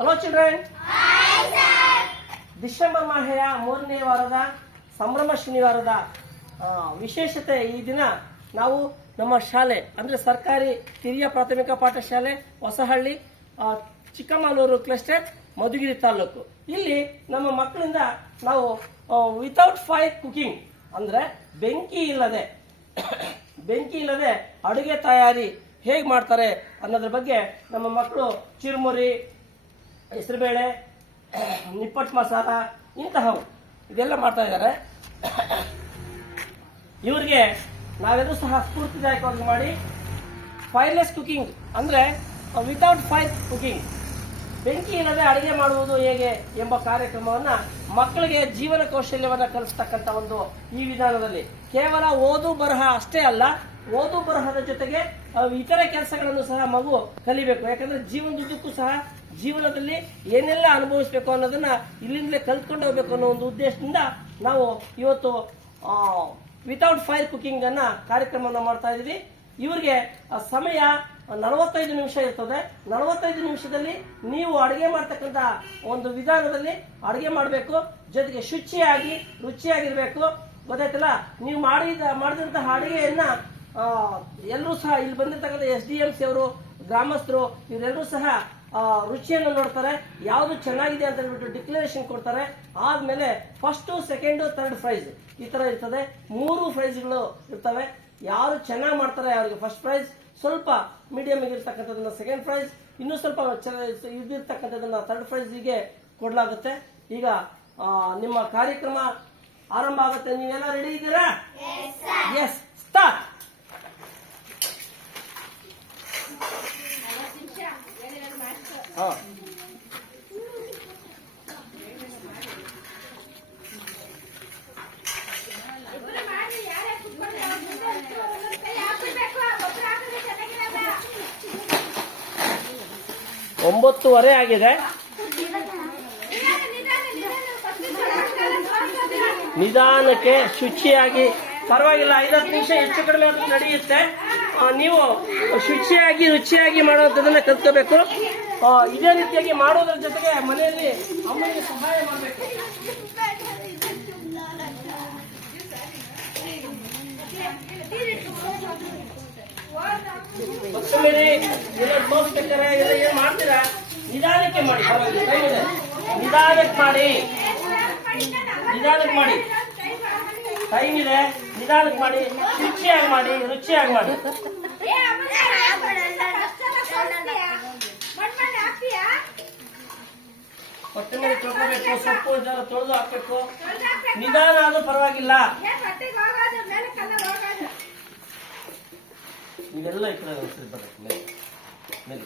Hello children December ಮಾಹೆಯ ಮೂರನೇ ವಾರದ ಸಂಭ್ರಮ ಶನಿವಾರದ ವಿಶೇಷತೆ ಈ ದಿನ ನಾವು ನಮ್ಮ ಶಾಲೆ ಅಂದ್ರೆ ಸರ್ಕಾರಿ ಹಿರಿಯ ಪ್ರಾಥಮಿಕ ಪಾಠಶಾಲೆ ಹೊಸಹಳ್ಳಿ ಚಿಕ್ಕಮಗಳೂರು ಕ್ಲಸ್ಟರ್ ಮಧುಗಿರಿ ತಾಲೂಕು. ಇಲ್ಲಿ ನಮ್ಮ ಮಕ್ಕಳಿಂದ ನಾವು ವಿತೌಟ್ ಫೈರ್ ಕುಕಿಂಗ್ ಅಂದ್ರೆ ಬೆಂಕಿ ಇಲ್ಲದೆ ಬೆಂಕಿ ಇಲ್ಲದೆ ಅಡುಗೆ ತಯಾರಿ ಹೇಗೆ ಮಾಡ್ತಾರೆ ಅನ್ನೋದ್ರ ಬಗ್ಗೆ ನಮ್ಮ ಮಕ್ಕಳು ಚಿರುಮುರಿ ಹೆಸರುಬೇಳೆ ನಿಪ್ಪಟ್ಟು ಮಸಾಲ, ಇಂತಹವು. ಇದೆಲ್ಲ ಮಾಡ್ತಾ ಇದ್ದಾರೆ. ಇವ್ರಿಗೆ ನಾವೆಲ್ಲರೂ ಸಹ ಸ್ಫೂರ್ತಿದಾಯಕವಾಗಿ ಮಾಡಿ ಫೈರ್ಲೆಸ್ ಕುಕಿಂಗ್ ಅಂದರೆ ವಿತೌಟ್ ಫೈರ್ ಕುಕಿಂಗ್ ಬೆಂಕಿ ಇಲ್ಲದೆ ಅಡುಗೆ ಮಾಡುವುದು ಹೇಗೆ ಎಂಬ ಕಾರ್ಯಕ್ರಮವನ್ನು ಮಕ್ಕಳಿಗೆ ಜೀವನ ಕೌಶಲ್ಯವನ್ನು ಕಲಿಸ್ತಕ್ಕಂಥ ಒಂದು ಈ ವಿಧಾನದಲ್ಲಿ. ಕೇವಲ ಓದು ಬರಹ ಅಷ್ಟೇ ಅಲ್ಲ, ಓದು ಬರಹದ ಜೊತೆಗೆ ಇತರ ಕೆಲಸಗಳನ್ನು ಸಹ ಮಗು ಕಲಿಬೇಕು. ಯಾಕಂದ್ರೆ ಜೀವನದುದ್ದಕ್ಕೂ ಸಹ ಜೀವನದಲ್ಲಿ ಏನೆಲ್ಲ ಅನುಭವಿಸಬೇಕು ಅನ್ನೋದನ್ನ ಇಲ್ಲಿಂದಲೇ ಕಲ್ತ್ಕೊಂಡು ಹೋಗ್ಬೇಕು ಅನ್ನೋ ಒಂದು ಉದ್ದೇಶದಿಂದ ನಾವು ಇವತ್ತು ವಿತೌಟ್ ಫೈರ್ ಕುಕಿಂಗ್ ಅನ್ನ ಕಾರ್ಯಕ್ರಮವನ್ನು ಮಾಡ್ತಾ ಇದ್ದೀವಿ ಇವ್ರಿಗೆ ಸಮಯ ನಲವತ್ತೈದು ನಿಮಿಷ ಇರ್ತದೆ. ನಲವತ್ತೈದು ನಿಮಿಷದಲ್ಲಿ ನೀವು ಅಡುಗೆ ಮಾಡ್ತಕ್ಕಂಥ ಒಂದು ವಿಧಾನದಲ್ಲಿ ಅಡುಗೆ ಮಾಡಬೇಕು. ಜೊತೆಗೆ ಶುಚಿಯಾಗಿ, ರುಚಿಯಾಗಿರ್ಬೇಕು. ಗೊತ್ತಾಯ್ತಲ್ಲ? ನೀವು ಮಾಡಿದ, ಮಾಡಿದಂತಹ ಅಡುಗೆಯನ್ನ ಎಲ್ಲರೂ ಸಹ ಇಲ್ಲಿ ಬಂದಿರ್ತಕ್ಕಂಥ ಎಸ್ ಡಿ ಎಂ ಸಿ ಅವರು, ಗ್ರಾಮಸ್ಥರು, ಇವರೆಲ್ಲರೂ ಸಹ ರುಚಿಯನ್ನು ನೋಡ್ತಾರೆ ಯಾವುದು ಚೆನ್ನಾಗಿದೆ ಅಂತ ಹೇಳ್ಬಿಟ್ಟು ಡಿಕ್ಲರೇಷನ್ ಕೊಡ್ತಾರೆ. ಆದ್ಮೇಲೆ ಫಸ್ಟ್ ಸೆಕೆಂಡ್ ಥರ್ಡ್ ಪ್ರೈಸ್ ಈ ತರ ಇರ್ತದೆ. ಮೂರು ಪ್ರೈಸ್ಗಳು ಇರ್ತವೆ. ಯಾರು ಚೆನ್ನಾಗಿ ಮಾಡ್ತಾರೆ ಅವ್ರಿಗೆ ಫಸ್ಟ್ ಪ್ರೈಸ್ ಸ್ವಲ್ಪ ಮೀಡಿಯಂ ಇರ್ತಕ್ಕಂಥದ್ದನ್ನ ಸೆಕೆಂಡ್ ಪ್ರೈಸ್ ಇನ್ನೂ ಸ್ವಲ್ಪ ಇದಿರ್ತಕ್ಕಂಥದ್ದನ್ನ ಥರ್ಡ್ ಪ್ರೈಸ್ಗೆ ಕೊಡಲಾಗುತ್ತೆ. ಈಗ ನಿಮ್ಮ ಕಾರ್ಯಕ್ರಮ ಆರಂಭ ಆಗುತ್ತೆ. ನೀವೆಲ್ಲ ರೆಡಿ ಇದ್ದೀರಾ? ಎಸ್ ಸ್ಟಾರ್ಟ್ ಒಂಬತ್ತುವರೆ ಆಗಿದೆ. ನಿಧಾನಕ್ಕೆ ಶುಚಿಯಾಗಿ, ಪರವಾಗಿಲ್ಲ, ಐದತ್ತು ನಿಮಿಷ ಹೆಚ್ಚು ಕಡಿಮೆ ನಡೆಯುತ್ತೆ. ನೀವು ಶುಚಿಯಾಗಿ, ರುಚಿಯಾಗಿ ಮಾಡುವಂಥದ್ದನ್ನು ಕಲ್ತ್ಕೋಬೇಕು. ಇದೇ ರೀತಿಯಾಗಿ ಮಾಡೋದ್ರ ಜೊತೆಗೆ ಮನೆಯಲ್ಲಿ ಅಮ್ಮನಿಗೆ ಸಹಾಯ ಮಾಡಬೇಕು. ಏನ್ ಮಾಡ್ತೀರಾ? ನಿಧಾನಕ್ಕೆ ಮಾಡಿ ನಿಧಾನಕ್ಕೆ ಮಾಡಿ. ನಿಧಾನಕ್ಕೆ ಮಾಡಿ. ಟೈಮ್ ಇದೆ. ನಿಧಾನಕ್ಕೆ ಮಾಡಿ. ರುಚಿಯಾಗಿ ಮಾಡಿ ರುಚಿಯಾಗಿ ಮಾಡಿ. ಕೊತ್ತಂಬರಿ ತೊಳ್ಕೋಬೇಕು, ಸೊಪ್ಪು ಇದೆಲ್ಲ ತೊಳೆದು ಹಾಕ್ಬೇಕು. ನಿಧಾನ ಆದ್ರೂ ಪರವಾಗಿಲ್ಲ. ಇವೆಲ್ಲ ಈ ಕಡೆ ಬರುತ್ತೆ ಮೇಲೆ ಮೇಲೆ.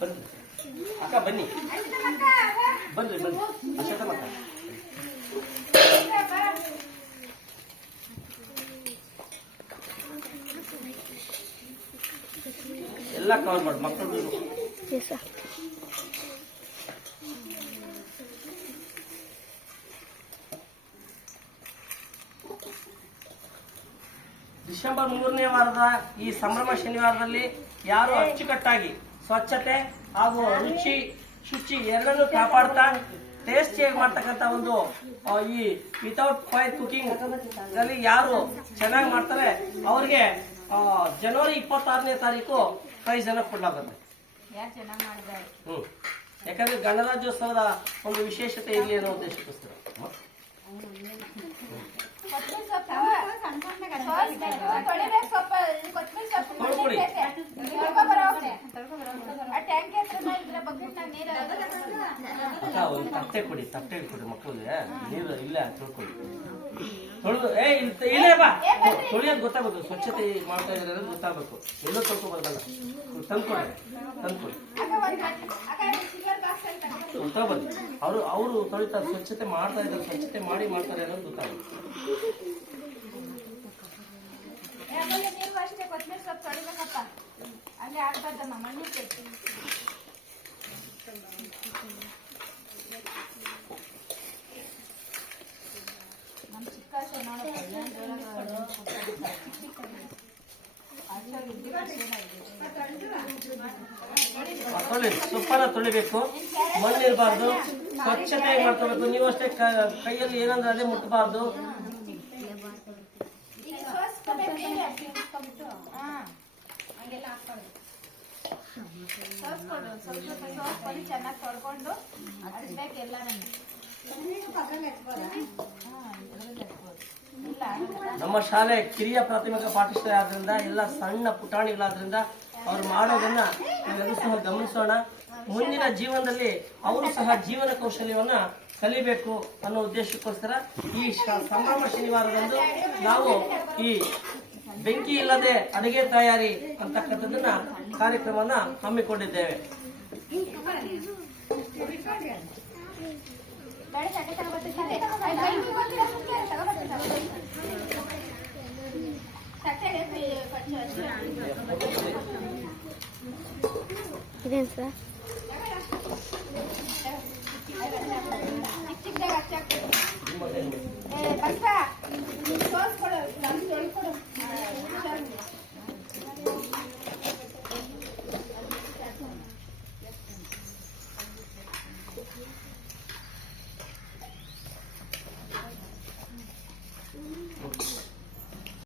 ಬನ್ನಿ. ಅಕ್ಕ, ಬನ್ನಿ. ಬನ್ರಿ ಬನ್ನಿ ಅಷ್ಟೇ ಮಕ್ಕ ಎಲ್ಲ ಕವರ್ ಮಾಡಿ ಮಕ್ಕಳು ಡಿಸೆಂಬರ್ ಮೂರನೇ ವಾರದ ಈ ಸಂಭ್ರಮ ಶನಿವಾರದಲ್ಲಿ ಯಾರು ಅಚ್ಚುಕಟ್ಟಾಗಿ ಸ್ವಚ್ಛತೆ ಹಾಗೂ ರುಚಿ ಶುಚಿ ಎರಡನ್ನೂ ಕಾಪಾಡ್ತಾ ಟೇಸ್ಟಿಯಾಗಿ ಮಾಡ್ತಕ್ಕಂಥ ಒಂದು ಈ ವಿತೌಟ್ ಫೈರ್ ಕುಕಿಂಗ್ ಅಲ್ಲಿ ಯಾರು ಚೆನ್ನಾಗಿ ಮಾಡ್ತಾರೆ ಅವ್ರಿಗೆ ಜನವರಿ ಇಪ್ಪತ್ತಾರನೇ ತಾರೀಕು ಪ್ರೈಸ್ ಅನ್ನ ಕೊಡ್ಲಾಗುತ್ತೆ. ಹ್ಮ್. ಯಾಕಂದ್ರೆ ಗಣರಾಜ್ಯೋತ್ಸವದ ಒಂದು ವಿಶೇಷತೆ ಇರಲಿ ಅನ್ನೋ ಉದ್ದೇಶಕ್ಕೋಸ್ಕರ. ತಟ್ಟೆ ಕೊಡಿ ತಟ್ಟೆ ಕೊಡಿ ಮಕ್ಕಳಿಗೆ. ನೀರು ಇಲ್ಲ ತೊಳ್ಕೊಳ್ಳಿ ತೊಳೆದು, ಏ ಇಲ್ಲಿ- ಬಾ. ತೊಳಿಯೋದು ಗೊತ್ತಾಗಬೇಕು ಸ್ವಚ್ಛತೆ ಮಾಡ್ತಾ ಇದ್ದಾರೆ ಅನ್ನೋದು ಗೊತ್ತಾಗಬೇಕು. ಎಲ್ಲೋ ತೊಳ್ಕೊಬಾರ್ದಲ್ಲ ತಂದ್ಕೊಡಿ ತಂದ್ಕೊಡಿ. ಗೊತ್ತಾಗಬಾರ್ದು ಅವರು ಅವರು ತೊಳಿತಾರೆ ಸ್ವಚ್ಛತೆ ಮಾಡ್ತಾ ಇದ್ದಾರೆ, ಸ್ವಚ್ಛತೆ ಮಾಡಿ ಮಾಡ್ತಾರೆ ಅನ್ನೋದು ತೊಳಿಬೇಕಪ್ಪ ಅಲ್ಲಿ ಆಗ್ಬಾರ್ದಮ್ಮ ಮಣ್ಣು ತೊಳಿ ಸೊಪ್ಪನ್ನ ತೊಳಿಬೇಕು. ಮಣ್ಣಿರಬಾರ್ದು ಸ್ವಚ್ಛತೆ ಮಾಡ್ಕೋಬೇಕು? ನೀವು ಅಷ್ಟೇ ಕೈಯಲ್ಲಿ ಏನಂದ್ರೆ ಅದೇ ಮುಟ್ಟಬಾರ್ದು ಚೆನ್ನಾಗಿ ತೊಳ್ಕೊಂಡು ನಮ್ಮ ಶಾಲೆ ಕಿರಿಯ ಪ್ರಾಥಮಿಕ ಪಾಠಶಾಲೆ ಆದ್ರಿಂದ, ಎಲ್ಲ ಸಣ್ಣ ಪುಟಾಣಿಗಳಾದ್ರಿಂದ ಅವ್ರು ಮಾಡೋದನ್ನ ನಾವೆಲ್ಲರೂ ಸಹ ಗಮನಿಸೋಣ. ಮುಂದಿನ ಜೀವನದಲ್ಲಿ ಅವರು ಸಹ ಜೀವನ ಕೌಶಲ್ಯವನ್ನ ಕಲಿಬೇಕು ಅನ್ನೋ ಉದ್ದೇಶಕ್ಕೋಸ್ಕರ ಈ ಸಂಭ್ರಮ ಶನಿವಾರದಂದು ನಾವು ಈ ಬೆಂಕಿ ಇಲ್ಲದೆ ಅಡುಗೆ ತಯಾರಿ ಅಂತಕ್ಕಂಥದ್ದನ್ನ ಕಾರ್ಯಕ್ರಮವನ್ನ ಹಮ್ಮಿಕೊಂಡಿದ್ದೇವೆ. ఇదేం సార్ ಬಸ್ಸಾ ಸೋಸ್ಕೊಡು ನಾನು ತೊಳ್ಕೊಡು